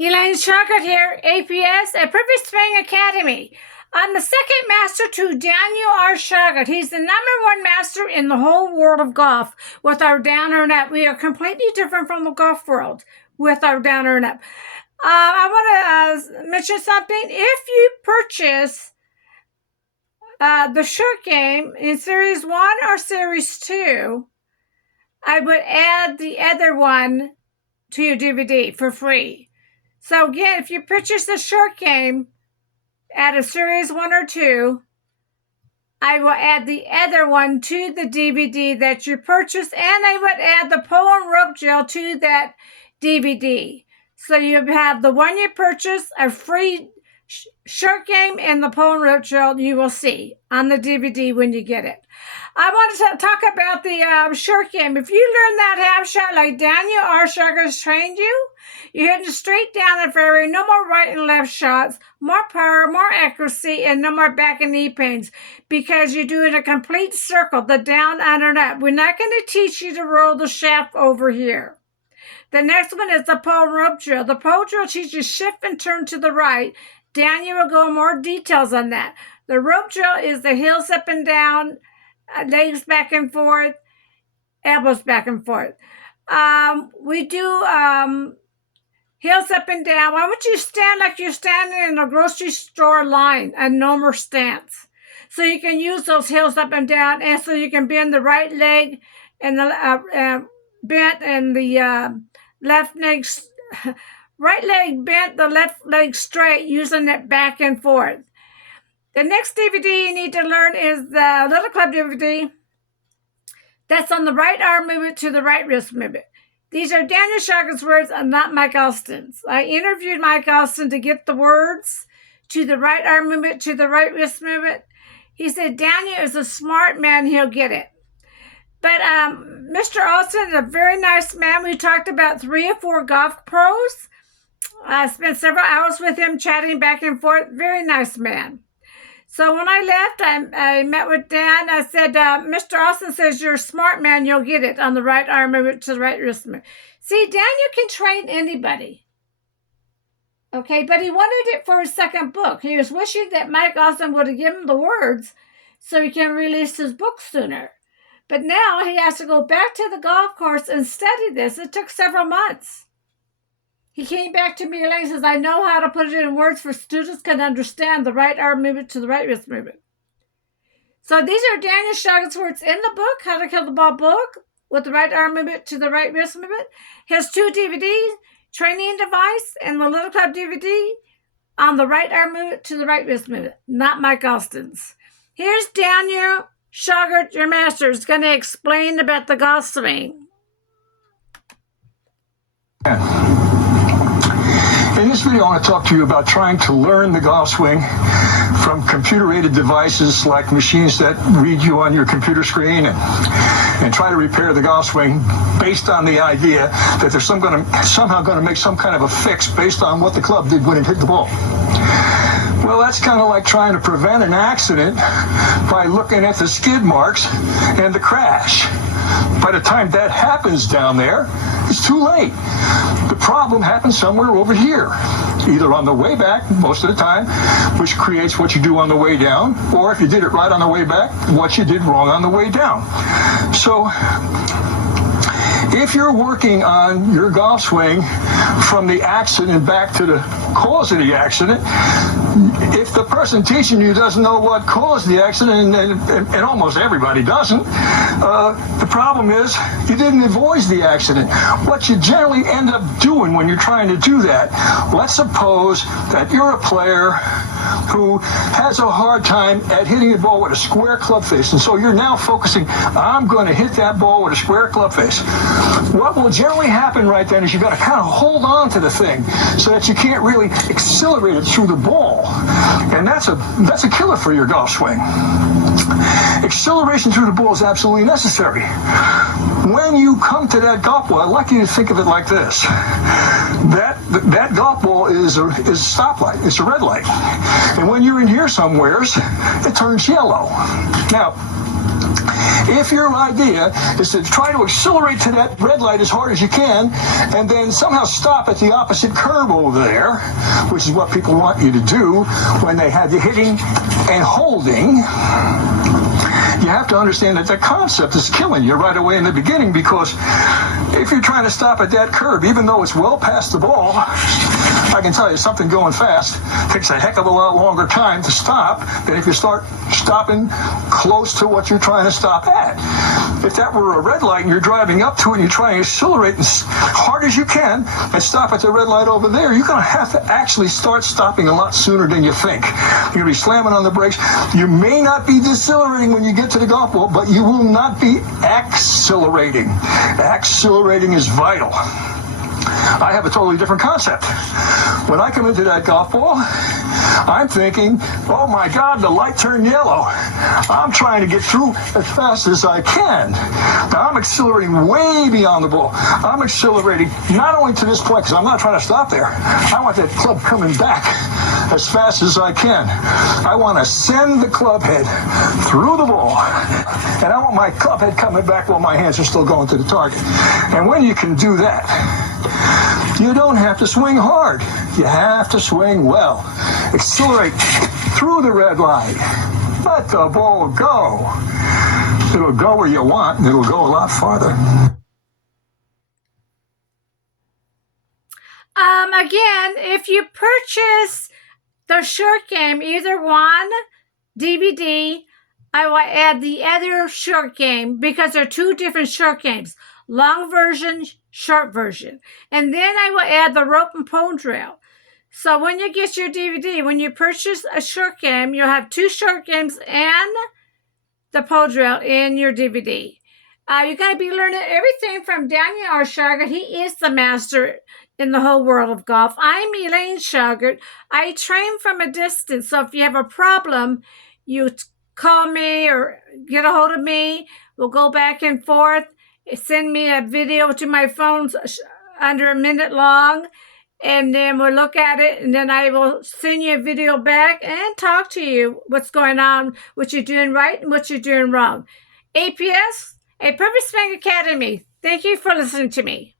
Elaine Shauger here, APS at Perfect Swing Academy. I'm the second master to Daniel R. Shauger. He's the #1 master in the whole world of golf with our downer and up. We are completely different from the golf world with our downer and up. I want to mention something. If you purchase the short game in Series 1 or Series 2, I would add the other one to your DVD for free. So again, if you purchase the short game out of Series 1 or 2, I will add the other one to the DVD that you purchased, and I would add the pole and rope gel to that DVD. So you have the one you purchased, a free short game, and the pole and rope gel you will see on the DVD when you get it. I want to talk about the short game. If you learn that half shot like Daniel R. Shauger's trained you, you're hitting straight down the fairway, no more right and left shots, more power, more accuracy, and no more back and knee pains because you're doing a complete circle, the down, under, and up. We're not going to teach you to roll the shaft over here. The next one is the pole and rope drill. The pole drill teaches you shift and turn to the right. Daniel will go in more details on that. The rope drill is the heels up and down, legs back and forth, elbows back and forth. We do heels up and down. Why don't you stand like you're standing in a grocery store line, a normal stance. So you can use those heels up and down, and so you can bend the right leg and the bent and the left leg, right leg bent, the left leg straight, using it back and forth. The next DVD you need to learn is the Little Club DVD. That's on the right arm movement to the right wrist movement. These are Daniel Shauger's words and not Mike Austin's. I interviewed Mike Austin to get the words to the right arm movement to the right wrist movement. He said Daniel is a smart man, he'll get it. But Mr. Austin is a very nice man. We talked about 3 or 4 golf pros. I spent several hours with him chatting back and forth. Very nice man. So when I left, I met with Dan. I said, Mr. Austin says you're a smart man. You'll get it on the right arm movement to the right wrist movement. See, Daniel can train anybody. Okay, but he wanted it for his second book. He was wishing that Mike Austin would have given him the words so he can release his book sooner. But now he has to go back to the golf course and study this. It took several months. He came back to me and says, I know how to put it in words for students can understand the right arm movement to the right wrist movement. So these are Daniel Shauger's words in the book, How to Kill the Ball book, with the right arm movement to the right wrist movement. His 2 DVDs, Training Device, and the Little Club DVD on the right arm movement to the right wrist movement, not Mike Austin's. Here's Daniel Shauger, your master, is going to explain about the golf swing. In this video, I want to talk to you about trying to learn the golf swing from computer-aided devices like machines that read you on your computer screen and try to repair the golf swing based on the idea that they're somehow going to make some kind of a fix based on what the club did when it hit the ball. Well, that's kind of like trying to prevent an accident by looking at the skid marks and the crash. By the time that happens down there, it's too late. The problem happens somewhere over here, either on the way back, most of the time, which creates what you do on the way down, or if you did it right on the way back, what you did wrong on the way down. So, if you're working on your golf swing from the accident back to the cause of the accident, if the person teaching you doesn't know what caused the accident, and almost everybody doesn't, the problem is you didn't avoid the accident. What you generally end up doing when you're trying to do that, let's suppose that you're a player who has a hard time at hitting a ball with a square club face, and so you're now focusing, I'm going to hit that ball with a square club face. What will generally happen right then is you've got to kind of hold on to the thing so that you can't really accelerate it through the ball, and that's a killer for your golf swing. Acceleration through the ball is absolutely necessary. When you come to that golf ball, I'd like you to think of it like this. That golf ball is a stoplight. It's a red light. And when you're in here somewheres, it turns yellow. Now, If your idea is to try to accelerate to that red light as hard as you can, and then somehow stop at the opposite curb over there, which is what people want you to do when they have you hitting and holding, you have to understand that the concept is killing you right away in the beginning, because if you're trying to stop at that curb, even though it's well past the ball, I can tell you something going fast takes a heck of a lot longer time to stop than if you start stopping close to what you're trying to stop at. If that were a red light and you're driving up to it and you're trying to accelerate as hard as you can and stop at the red light over there, you're going to have to actually start stopping a lot sooner than you think. You're going to be slamming on the brakes. You may not be decelerating when you get to the golf ball, but you will not be accelerating. Accelerating is vital. I have a totally different concept. When I come into that golf ball, I'm thinking, oh my God, the light turned yellow. I'm trying to get through as fast as I can. Now I'm accelerating way beyond the ball. I'm accelerating not only to this point, because I'm not trying to stop there. I want that club coming back as fast as I can. I want to send the club head through the ball, and I want my club head coming back while my hands are still going to the target. And when you can do that, you don't have to swing hard. You have to swing well. Accelerate through the red light. Let the ball go. It'll go where you want, and it'll go a lot farther. Again, if you purchase the short game, either one DVD, I will add the other short game, because they're two different short games. Long version, short version. And then I will add the rope and pole drill. So when you get your DVD, when you purchase a short game, you'll have two short games and the pole drill in your DVD. You're going to be learning everything from Daniel R. Shauger. He is the master in the whole world of golf. I'm Elaine Shauger. I train from a distance. So if you have a problem, you call me or get a hold of me. We'll go back and forth. Send me a video to my phone under a minute long, and then we'll look at it, and then I will send you a video back and talk to you what's going on, what you're doing right and what you're doing wrong. APS, a Perfect Swing Academy. Thank you for listening to me.